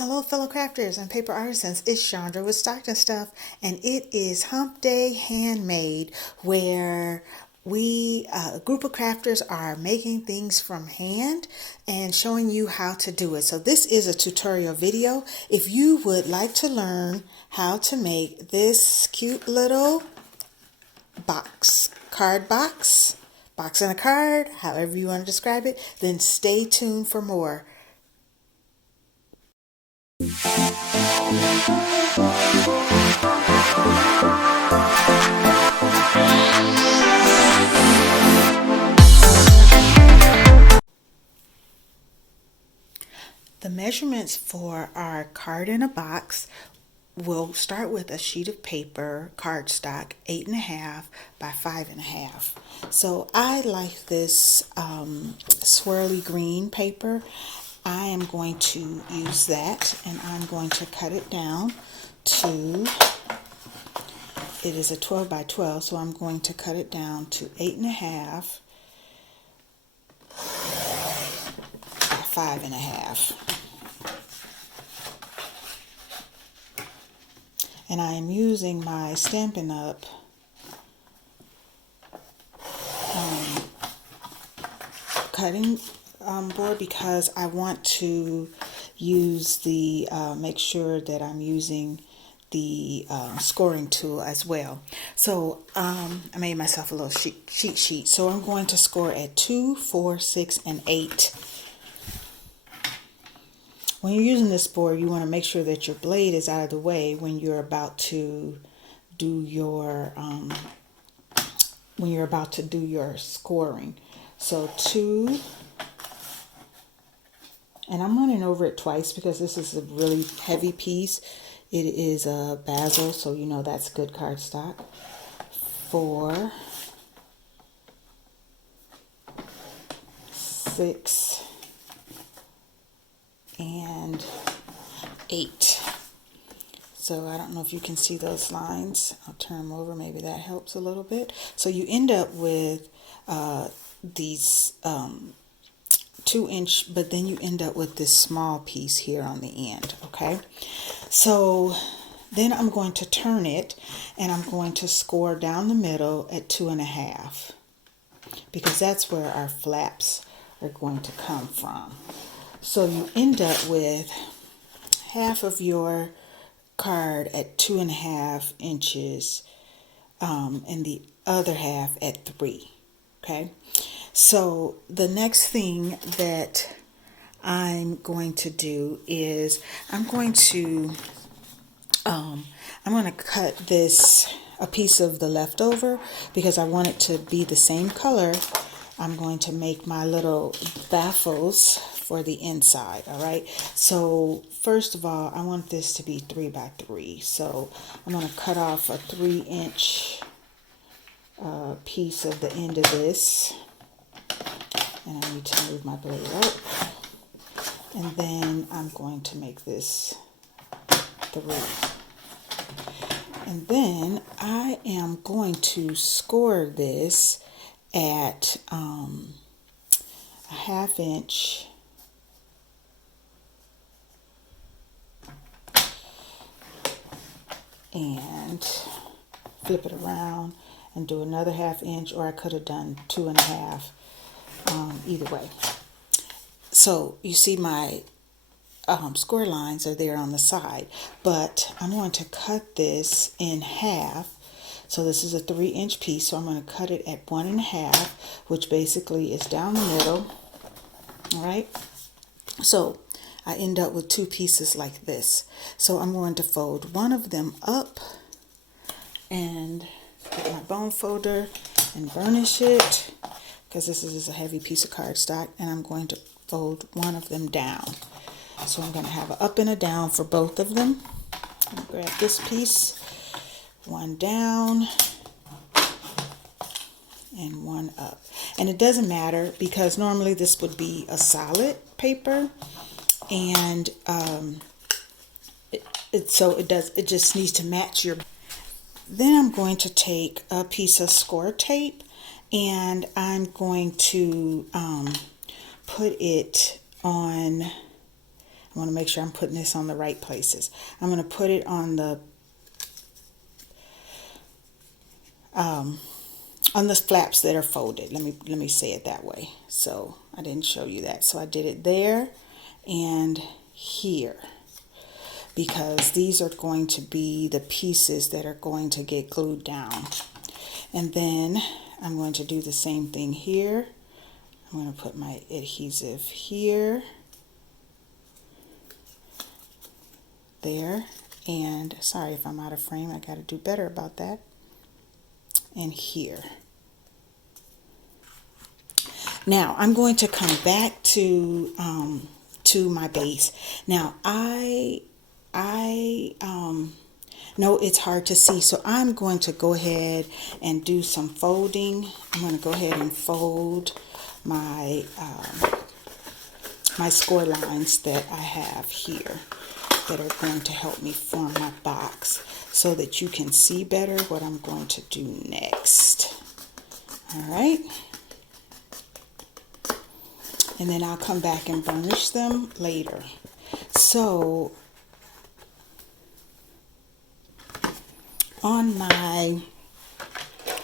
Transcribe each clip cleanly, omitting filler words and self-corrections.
Hello fellow crafters and paper artisans, it's Chandra with Stockton Stuff, and it is Hump Day Handmade, where a group of crafters are making things from hand and showing you how to do it. So this is a tutorial video. If you would like to learn how to make this cute little card box and a card, however you want to describe it, then stay tuned for more. The measurements for our card in a box will start with a sheet of paper, cardstock, 8.5 by 5.5. So I like this swirly green paper. I am going to use that, and I'm going to cut it down to, it is a 12 by 12, so I'm going to cut it down to 8.5 by 5.5. And I am using my Stampin' Up! Cutting board because I want to use the, make sure that I'm using the scoring tool as well. So I made myself a little cheat sheet. So I'm going to score at 2, 4, 6, and 8. When you're using this board, you want to make sure that your blade is out of the way when you're about to do your scoring. So 2, and I'm running over it twice because this is a really heavy piece. It is a basil, so you know that's good cardstock. 4, 6, and 8. So I don't know if you can see those lines. I'll turn them over. Maybe that helps a little bit. So you end up with these 2-inch, but then you end up with this small piece here on the end. Okay. So then I'm going to turn it, and I'm going to score down the middle at 2.5, because that's where our flaps are going to come from. So you end up with half of your card at 2.5 inches, and the other half at 3. Okay. So the next thing that I'm going to do is I'm going to cut this, a piece of the leftover, because I want it to be the same color. I'm going to make my little baffles for the inside. All right. So first of all, I want this to be 3 by 3. So I'm going to cut off a 3-inch piece of the end of this. And I need to move my blade up. And then I'm going to make this 3. And then I am going to score this at a 1/2 inch and flip it around and do another 1/2 inch, or I could have done 2.5. Either way. So you see my score lines are there on the side, but I'm going to cut this in half. So this is a 3-inch piece, so I'm going to cut it at 1.5, which basically is down the middle. All right. So I end up with 2 pieces like this. So I'm going to fold one of them up and get my bone folder and burnish it, because this is a heavy piece of cardstock, and I'm going to fold one of them down. So I'm going to have an up and a down for both of them. I'll grab this piece, one down and one up. And it doesn't matter, because normally this would be a solid paper, and it just needs to match your. Then I'm going to take a piece of score tape, and I'm going to put it on I want to make sure I'm putting this on the right places. I'm going to put it on the flaps that are folded. Let me say it that way. So I didn't show you that. So I did it there and here, because these are going to be the pieces that are going to get glued down. And then I'm going to do the same thing here. I'm going to put my adhesive here, there, and sorry if I'm out of frame, I got to do better about that, and here. Now I'm going to come back to my base. Now I know it's hard to see, so I'm going to go ahead and do some folding. I'm going to go ahead and fold my my score lines that I have here that are going to help me form my box so that you can see better what I'm going to do next. All right. And then I'll come back and burnish them later. So on my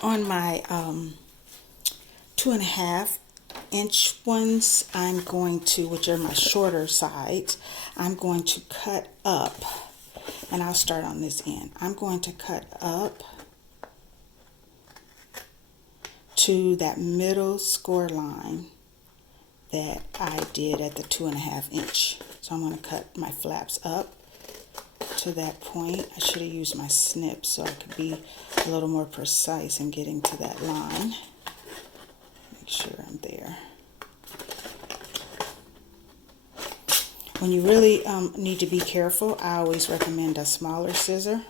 2.5 inch ones, I'm going to, which are my shorter sides, I'm going to cut up, and I'll start on this end. I'm going to cut up to that middle score line that I did at the 2.5 inch. So I'm going to cut my flaps up to that point. I should have used my snip so I could be a little more precise in getting to that line. Make sure I'm there. When you really need to be careful, I always recommend a smaller scissor,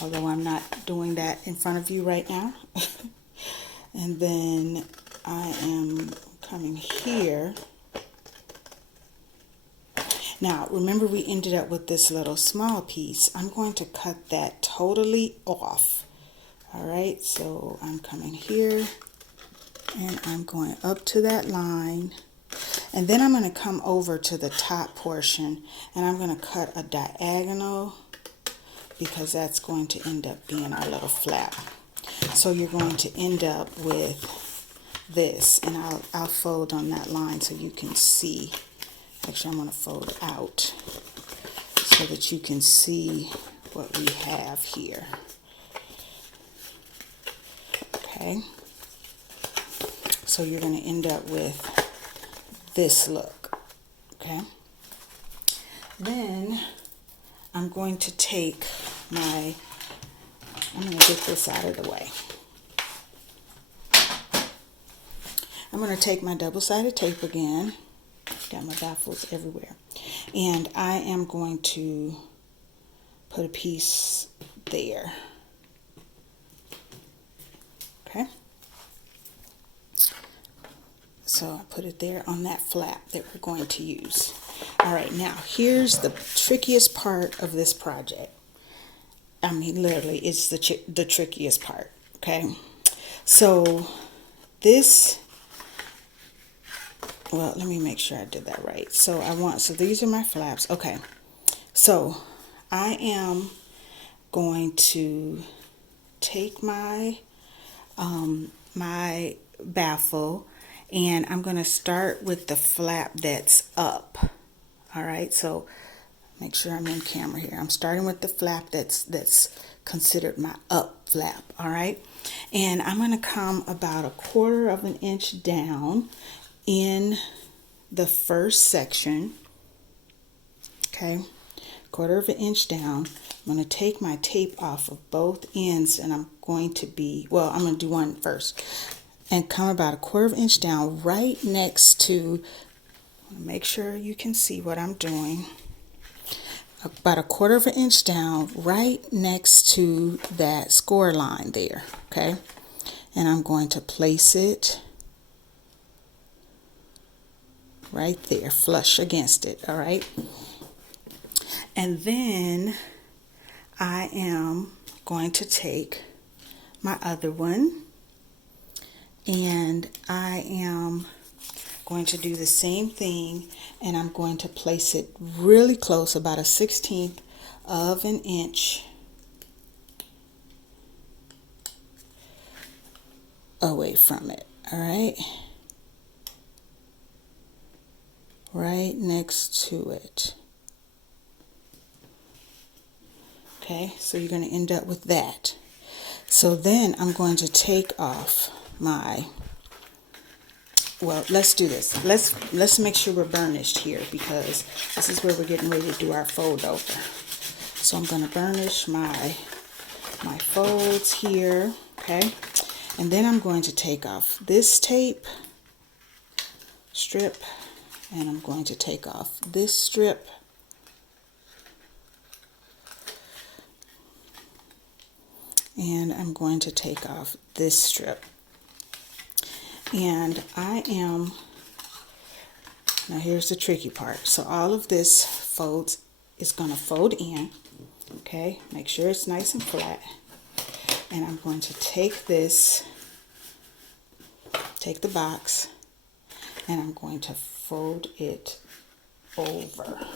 although I'm not doing that in front of you right now. And then I am coming here. Now, remember we ended up with this little small piece. I'm going to cut that totally off. All right, so I'm coming here and I'm going up to that line. And then I'm going to come over to the top portion and I'm going to cut a diagonal, because that's going to end up being our little flap. So you're going to end up with this, and I'll fold on that line so you can see. Actually, I'm going to fold out so that you can see what we have here. Okay. So you're going to end up with this look. Okay. Then I'm going to take my, I'm going to get this out of the way. I'm going to take my double-sided tape again. Got my baffles everywhere. And I am going to put a piece there. Okay. So I put it there on that flap that we're going to use. All right, now here's the trickiest part of this project. I mean, literally, it's the trickiest part. Okay. So this, well, let me make sure I did that right. So these are my flaps. Okay. So I am going to take my my baffle, and I'm going to start with the flap that's up. All right. So make sure I'm in camera here. I'm starting with the flap that's considered my up flap. All right. And I'm going to come about 1/4 inch down in the first section. Okay, 1/4 inch down. I'm going to take my tape off of both ends, and I'm going to do one first and come about 1/4 inch down right next to, make sure you can see what I'm doing, about 1/4 inch down right next to that score line there. Okay, and I'm going to place it right there, flush against it. All right. And then I am going to take my other one, and I am going to do the same thing, and I'm going to place it really close, about 1/16 of an inch away from it. All right, right next to it. Okay, so you're going to end up with that. So then I'm going to take off my, well, let's do this. Let's make sure we're burnished here, because this is where we're getting ready to do our fold over. So I'm going to burnish my folds here, okay? And then I'm going to take off this tape strip, and I'm going to take off this strip. And I'm going to take off this strip. And now here's the tricky part. So all of this is going to fold in, okay? Make sure it's nice and flat. And I'm going to take the box, and I'm going to fold it over.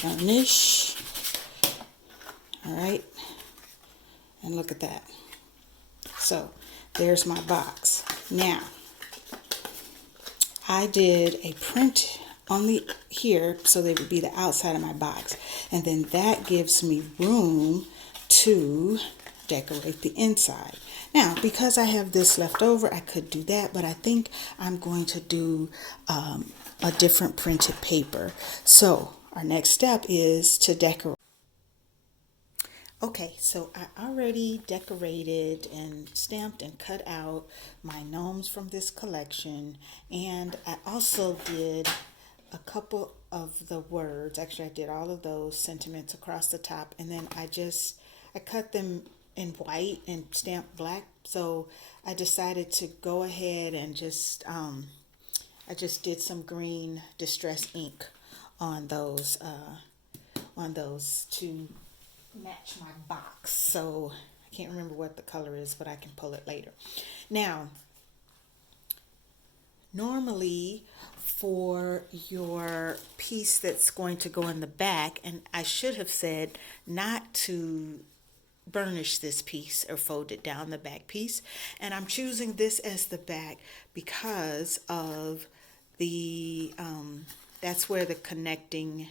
Garnish. All right. And look at that. So there's my box. Now, I did a print on here, so they would be the outside of my box. And then that gives me room to decorate the inside. Now, because I have this left over, I could do that, but I think I'm going to do a different printed paper. So our next step is to decorate. Okay, so I already decorated and stamped and cut out my gnomes from this collection, and I also did a couple of the words. Actually, I did all of those sentiments across the top, and then I cut them in white and stamped black. So I decided to go ahead and I just did some green distress ink on those to match my box. So I can't remember what the color is, but I can pull it later. Now, normally for your piece that's going to go in the back, and I should have said not to burnish this piece or fold it down, the back piece, and I'm choosing this as the back because of the that's where the connecting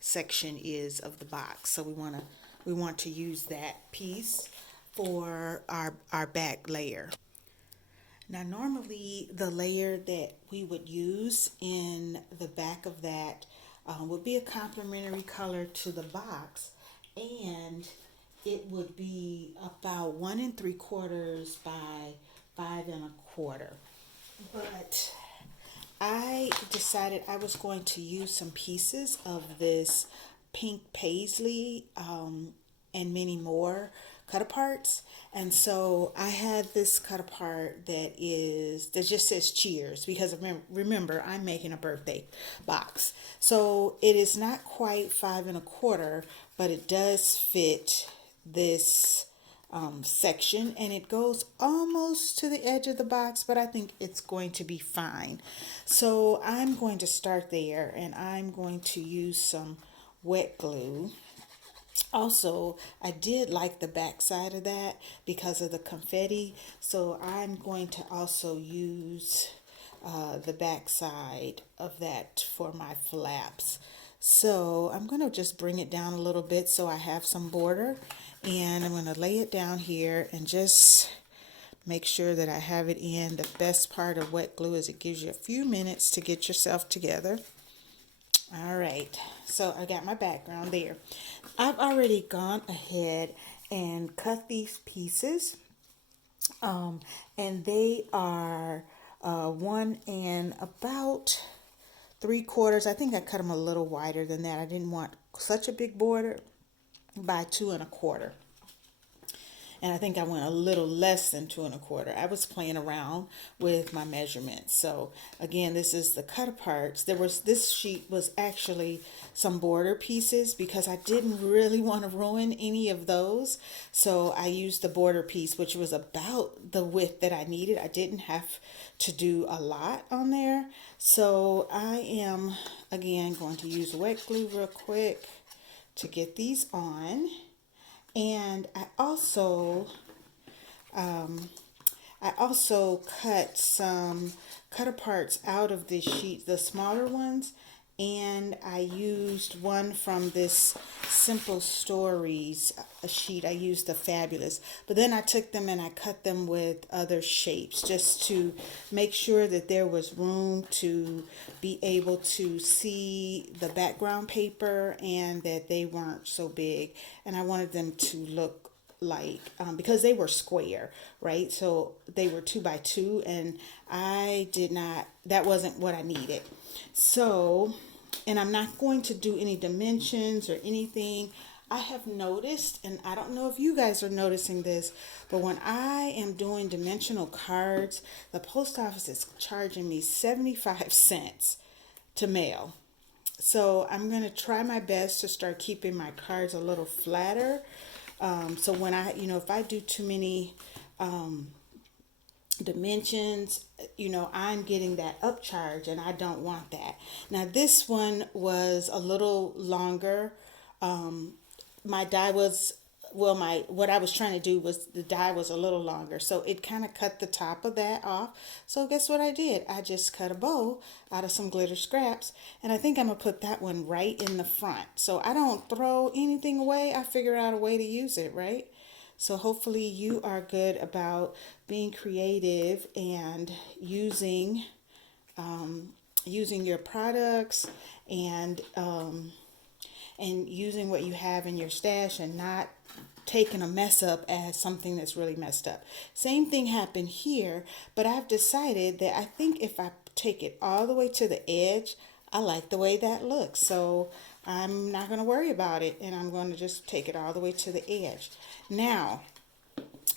section is of the box. So we want to use that piece for our back layer. Now, normally the layer that we would use in the back of that would be a complementary color to the box, and it would be about 1 3/4 by 5 1/4. But I decided I was going to use some pieces of this pink paisley and many more cut aparts, and so I had this cut apart that just says cheers, because remember I'm making a birthday box, so it is not quite 5 1/4, but it does fit this section, and it goes almost to the edge of the box, but I think it's going to be fine. So I'm going to start there, and I'm going to use some wet glue. Also, I did like the back side of that because of the confetti, so I'm going to also use the back side of that for my flaps. So I'm going to just bring it down a little bit so I have some border, and I'm going to lay it down here and just make sure that I have it in. The best part of wet glue is it gives you a few minutes to get yourself together. All right, so I got my background there. I've already gone ahead and cut these pieces, and they are 1 about 3/4. I think I cut them a little wider than that. I didn't want such a big border, by 2 1/4. and I think I went a little less than 2 1/4. I was playing around with my measurements. So again, this is the cut aparts. This sheet was actually some border pieces because I didn't really want to ruin any of those. So I used the border piece, which was about the width that I needed. I didn't have to do a lot on there. So I am again going to use wet glue real quick to get these on. And I also cut some cut aparts out of this sheet, the smaller ones, and I used one from this Simple Stories sheet. I used the Fabulous, but then I took them and I cut them with other shapes just to make sure that there was room to be able to see the background paper and that they weren't so big, and I wanted them to look like because they were square, right? So they were 2 by 2, and that wasn't what I needed. So, and I'm not going to do any dimensions or anything. I have noticed, and I don't know if you guys are noticing this, but when I am doing dimensional cards, the post office is charging me 75 cents to mail. So I'm going to try my best to start keeping my cards a little flatter. So when if I do too many dimensions, I'm getting that upcharge, and I don't want that. Now this one was a little longer. My die was, what I was trying to do was the die was a little longer, so it kind of cut the top of that off. So guess what I did? I just cut a bow out of some glitter scraps, and I think I'm gonna put that one right in the front, so I don't throw anything away. I figure out a way to use it, right? So hopefully you are good about being creative and using your products and using what you have in your stash and not taking a mess up as something that's really messed up. Same thing happened here, but I've decided that I think if I take it all the way to the edge, I like the way that looks. So I'm not going to worry about it, and I'm going to just take it all the way to the edge. Now,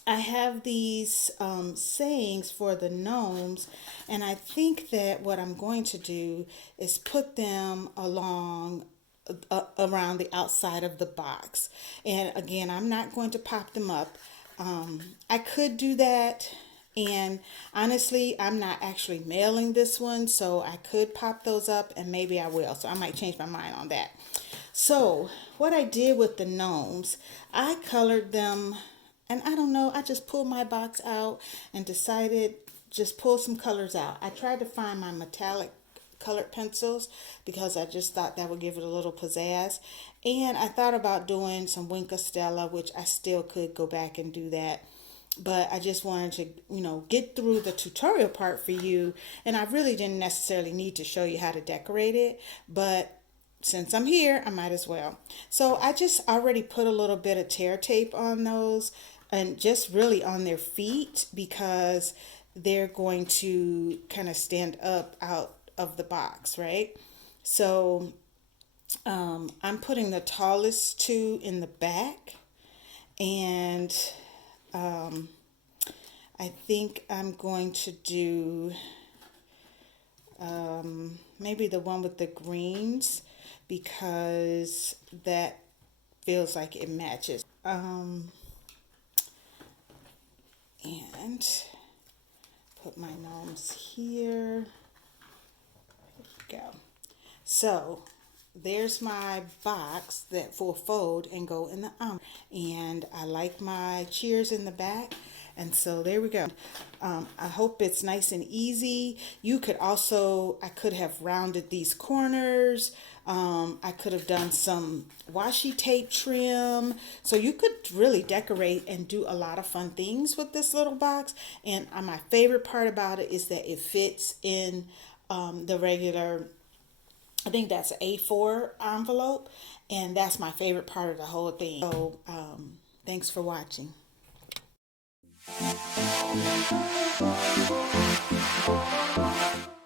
I have these sayings for the gnomes, and I think that what I'm going to do is put them around the outside of the box. And again, I'm not going to pop them up. I could do that, and honestly, I'm not actually mailing this one, so I could pop those up, and maybe I will. So I might change my mind on that. So what I did with the gnomes, I colored them, and I don't know, I just pulled my box out and decided just pull some colors out. I tried to find my metallic colored pencils because I just thought that would give it a little pizzazz, and I thought about doing some Wink of Stella, which I still could go back and do that, but I just wanted to get through the tutorial part for you, and I really didn't necessarily need to show you how to decorate it, but since I'm here, I might as well. So I just already put a little bit of tear tape on those, and just really on their feet, because they're going to kind of stand up out of the box, right? So I'm putting the tallest two in the back, and I think I'm going to do maybe the one with the greens, because that feels like it matches. And put my gnomes here. There we go. So there's my box that will fold and go in the and I like my cheers in the back. And so there we go. I hope it's nice and easy. You could also, I could have rounded these corners. I could have done some washi tape trim. So you could really decorate and do a lot of fun things with this little box. And my favorite part about it is that it fits in the regular, I think that's an A4 envelope. And that's my favorite part of the whole thing. So thanks for watching. Thank you.